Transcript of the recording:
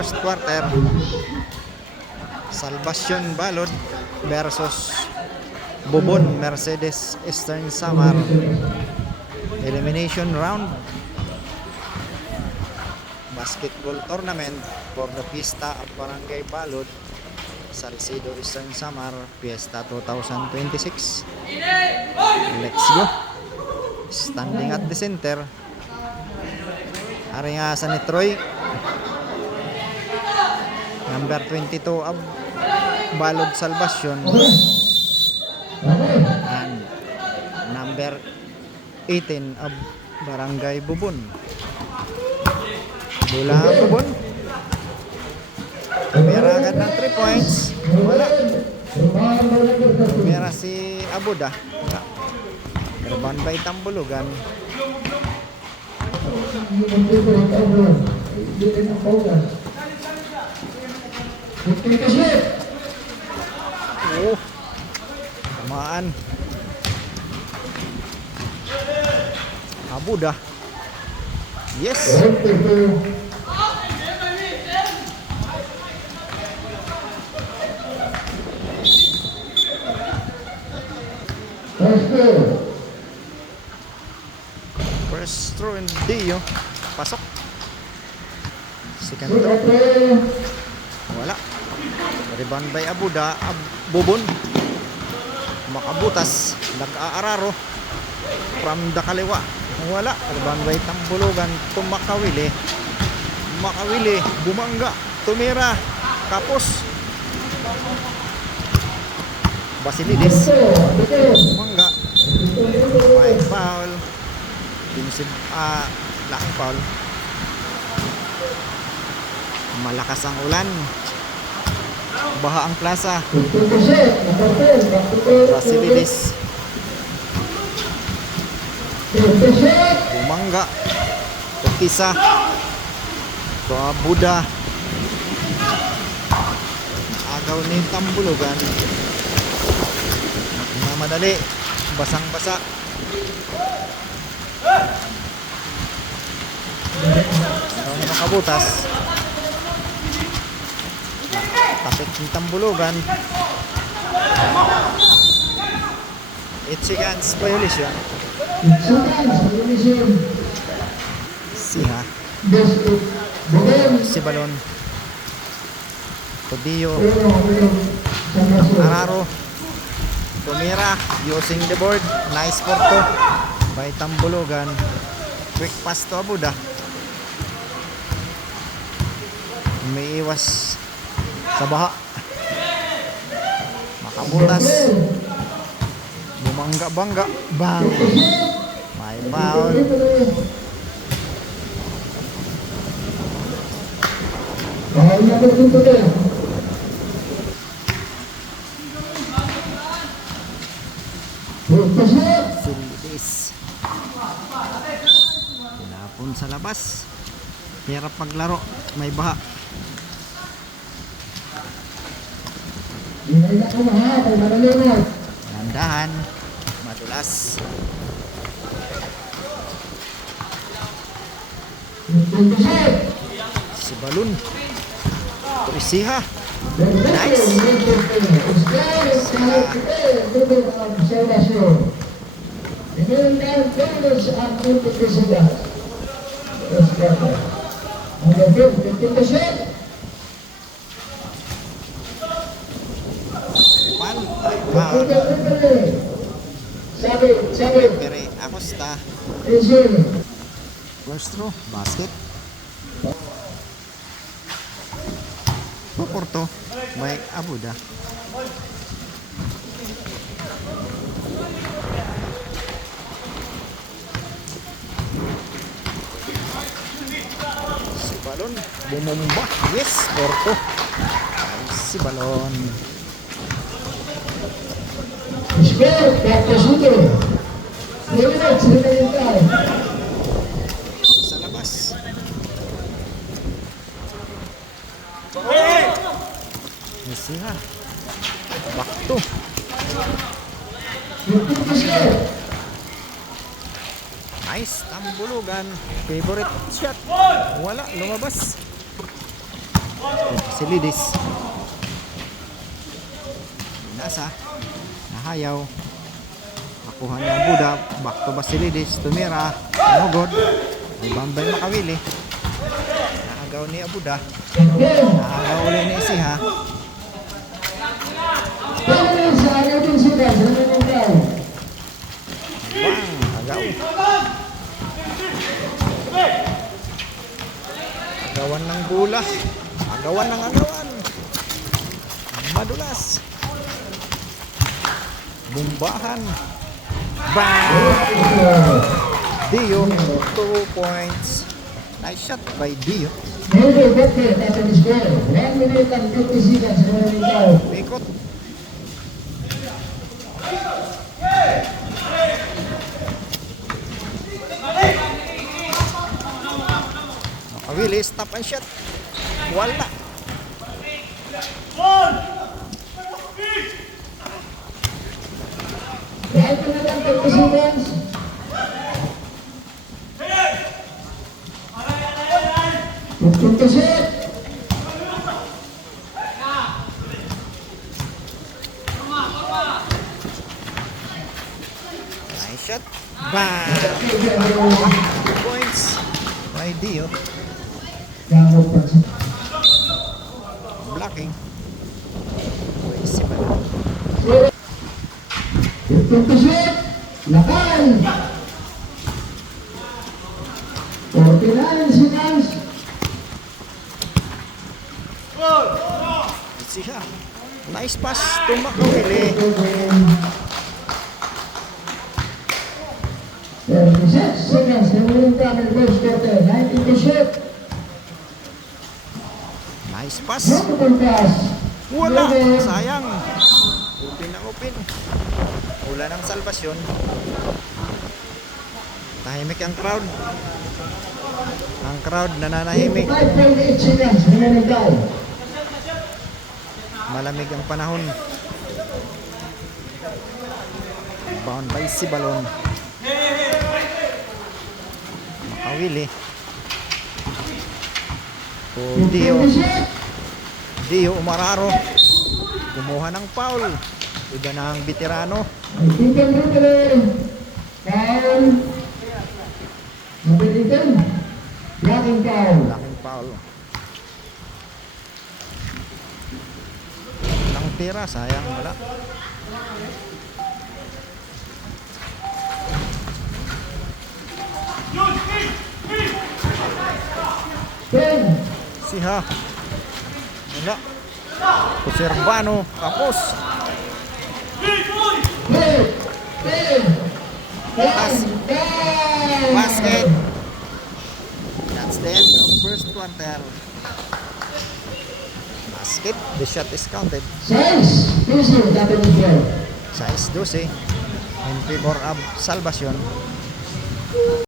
First quarter. Salvacion Balod versus Bubon Mercedes Eastern Samar. Elimination round. Basketball tournament for the Fiesta of Barangay Balod, Salcedo Eastern Samar, Fiesta 2026. Let's go. Standing at the center. Hari nga sa ni Troy. Number 22 of Balod Salvacion. And number 18 of Barangay Bubon. Bola Bubon. Pera agad ng 3 points. Wala. Pera si Abuda. Wala. Rebound by Tambulugan. Oh. Tamaan. Abuda. Yes. First throw in Dio. Pasok. Second throw. Wala. Rebound by Abuda. Bubon. Makabutas. Nag-aararo. From the kaliwa. Wala. Rebound by Tambulugan. Tumakawili. Makawili. Bumangga. Tumira. Kapos. Basilidis. Bumangga. May foul. Laking foul. Malakas ang ulan. Baha ang plaza. Basilidis. Bumangga. Tukisa. Buda. Agaw ni Tambulugan. Na madali. Basang-basa. Agaw ni Makabutas. Tapit ni Tambulugan. 8 seconds violation. Siha. Si Balon. Todio. Araro. Tumira using the board. Nice porto by Tambulugan. Quick pass to Abuda. May iwas sa baha. Makabutas. Bumangga-bangga. Bang. May foul. Silidis. Tinapon sa labas. Hirap maglaro. May baha. Nandahan. Madulas. Si Balon. Isiha. Nice. Pere Acosta. First throw, basket. Porto by Abuda. Si Balon bumumba. Yes, Porto. Si Balon. Sa labas. Siha. Back to. Nice. Tambulugan. Favorite shot. Wala. Lumabas. Basilidis. Nasa. Nahayaw. Nakuha niya ang Buda. Back to Basilidis. Tumira. Tumugod. Rebound by Makawili. Naagaw ni Abuda. Naagaw ulit ni Isiha. Bang! Agaw. Agawan ng bola. Agawan ng agawan. Madulas. Bumbahan. Bang! Dio, 2 points. Nice shot by Dio. Ikot. Makawili, stop and shot. Wala. Nice shot. Bang! 2 points by Dio. Blocking. Pwede ba? Lakan 49 seconds. Siya. Nice pass to Makawili. 36 seconds. Remaining time in the first quarter. 19 to shoot. Nice pass. Multiple pass. Wala. Sayang. Open na open. Wala ng salvasyon. Tahimik ang crowd. Ang crowd nananahimik. 5.8 seconds. Remaining time. Malamig ang panahon. Bound by Sibalon. Makawili. Dio. Dio Umararo. Kumuha ng foul. Iba na ang veterano. Tigan Rutler. Foul. Number 10. Blocking foul. Laking foul. Walang tira, sayang wala. Ten. Siha. Wala. Kuserbano. Kapos. Pass. Basket. That's the end of first quarter. Basket. The shot is counted. 6. Easy. Dapat ito. Size 12. In favor of Salvacion.